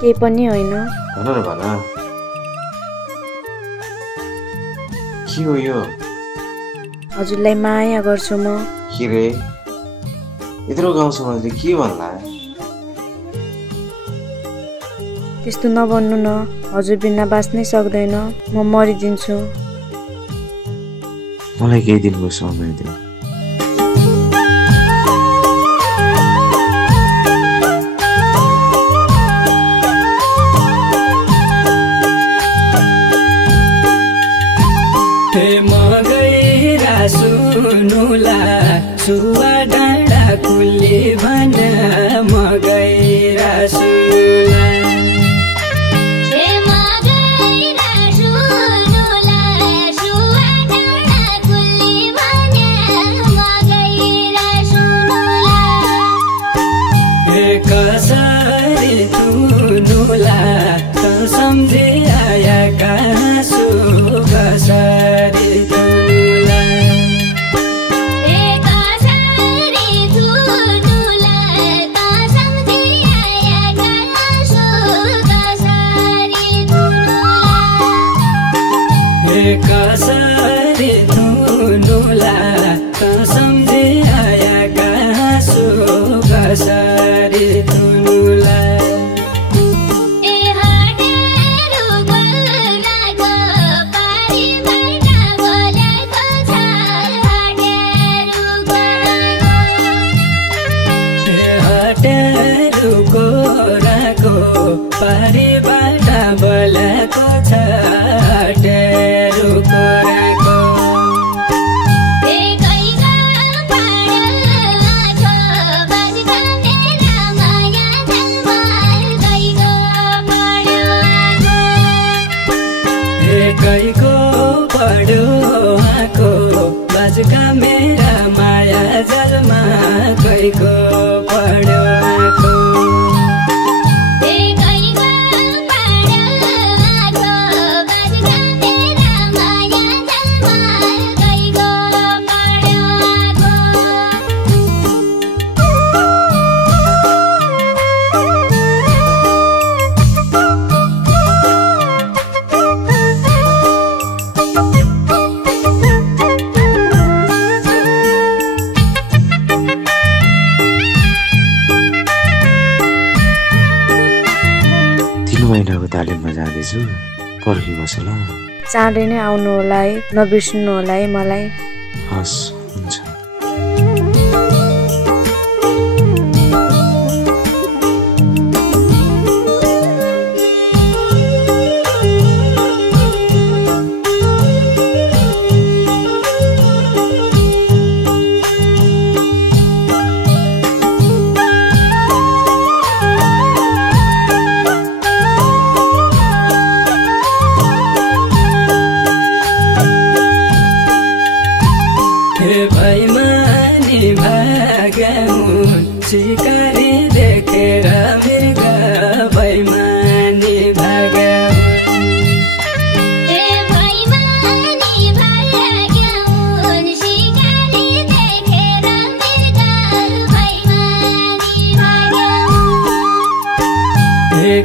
केही पनि होइन। भन न भन, के हो यो? हजुरलाई माया गर्छु म। के रे, यत्रो गाउँ समाजले के भन्ला? त्यस्तो नभन्नु न, हजुर बिना बाँच्नै सक्दैन, म मरिदिन्छु। मलाई केही दिनको समय दिनु। सुनुला सुवा डाँडा कुल्ली भन म गइरा सुनुला कसरी तुनुला त सम्झे आया कासु कसरी कसरी धुनुला त सम्झे आया कासु कसरी धुनुला हटेरुको राको पारीबाट बोलाको छ गईको पढो आको बाजुका मेरा माया जलमा गईको पढो आको महिनाको तालिममा जाँदैछु, पर्खिबस ल। चाँडै नै आउनु होला है, नबिर्सनु होला है मलाई। हस्, हुन्छ। शिकारी देखेर मृगा बैमानी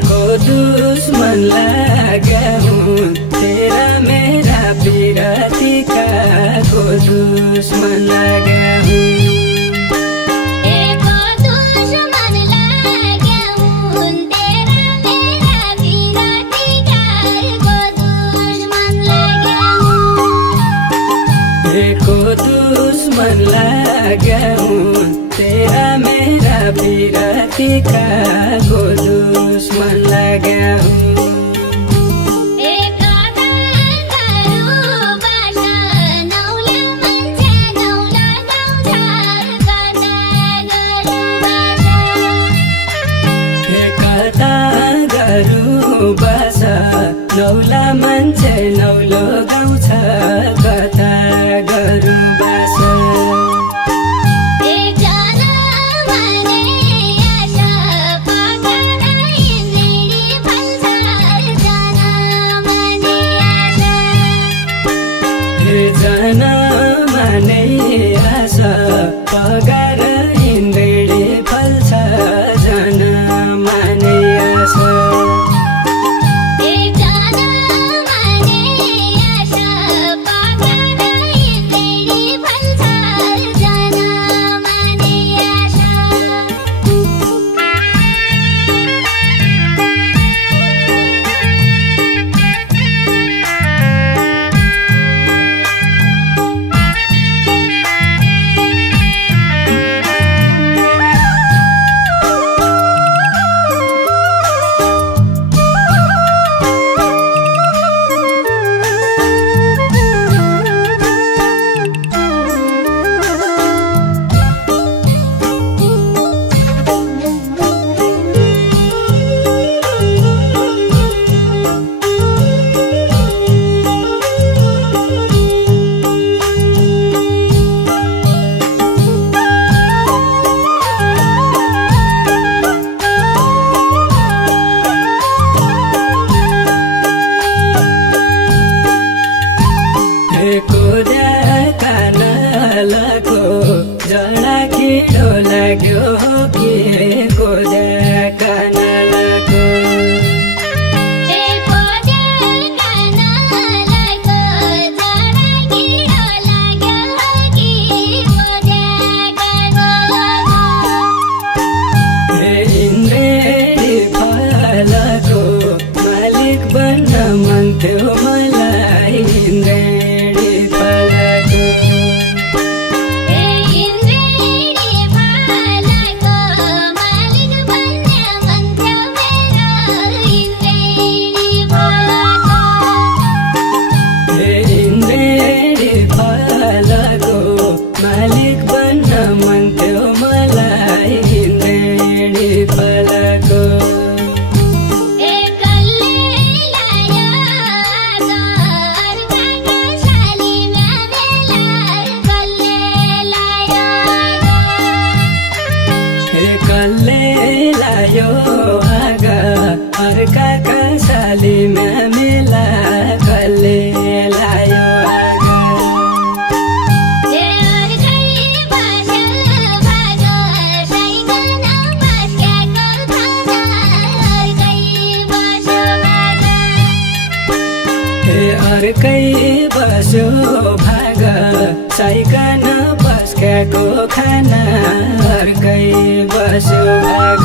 को दुश्मन लाग्या हुँ तेरा मेरा पिरतिका को दुश्मन लाग्या हूँ दुश्मन लाग्या हूँ तेरा मेरा पिरतिका को दुश्मन लाग्या हूँ कता गरु बस नौला मान्छे नौलो गाउँछ कता गरु बस जनमाने आशा पगार इन्द्रिणी फल्छ जनमाने आशा लाग्यो के को देखा नलाको अर्काका सालीमा मेला कल्ले लायो आगा अर्कै बस्यो भाग साइकन पस्क्याको खाना अर्कै बस्यो भाग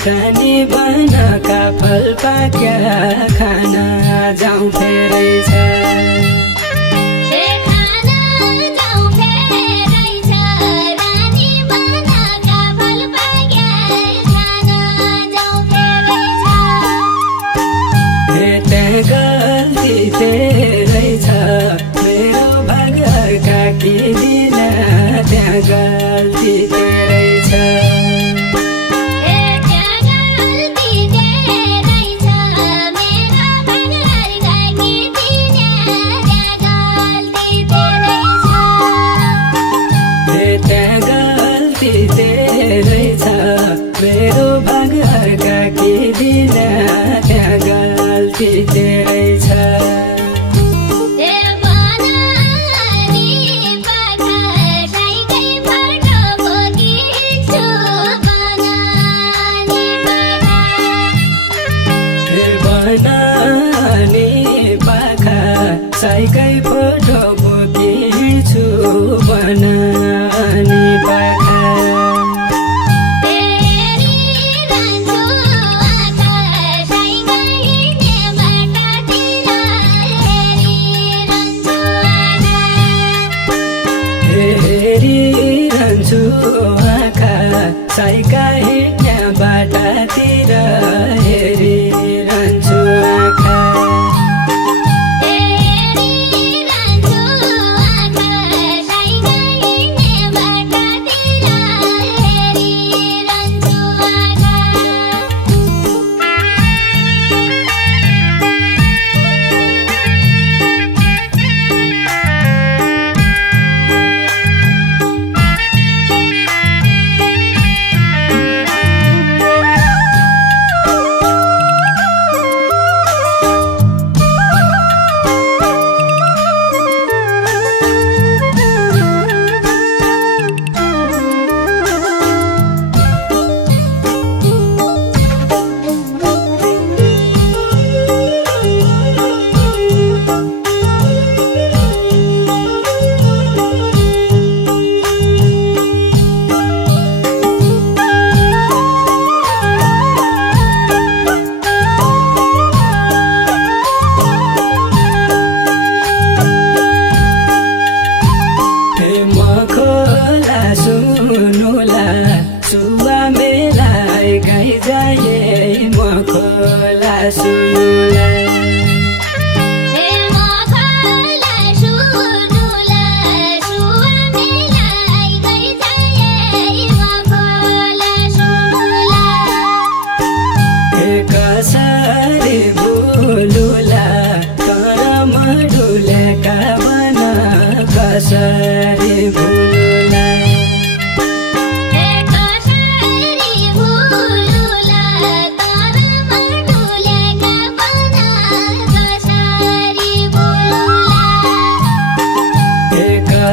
खानी बनका फल पाक्या खाना जाउँ फेरेछ त्यहाँ गल्ती तेरै छ मेरो भागका के दिन त्यहाँ गल्ती तेरै छ मेरो भागका के दिन त्यहाँ गल्ती तेरै छ बनानी पाखा साइकै फोटो बोकिछु बनानी पाखा साइका हिँड्ने बाटातिर हेरिरहन्छु आँखा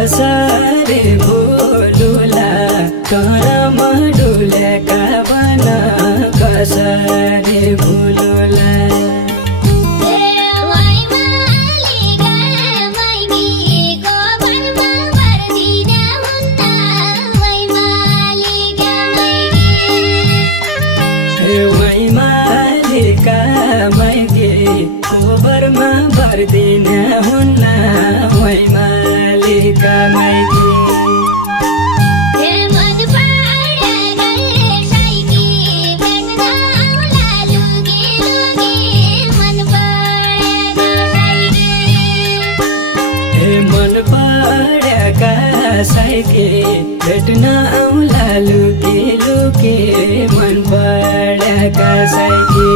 कसरी भुलुला करमा डुलेका बन कसरी भुलुला गोबरमा भर्दिन हुन्न वै मालिका माइकी मन पढेका साइकी भेट्न आउला लुकी लुकी मन पढेका साइकी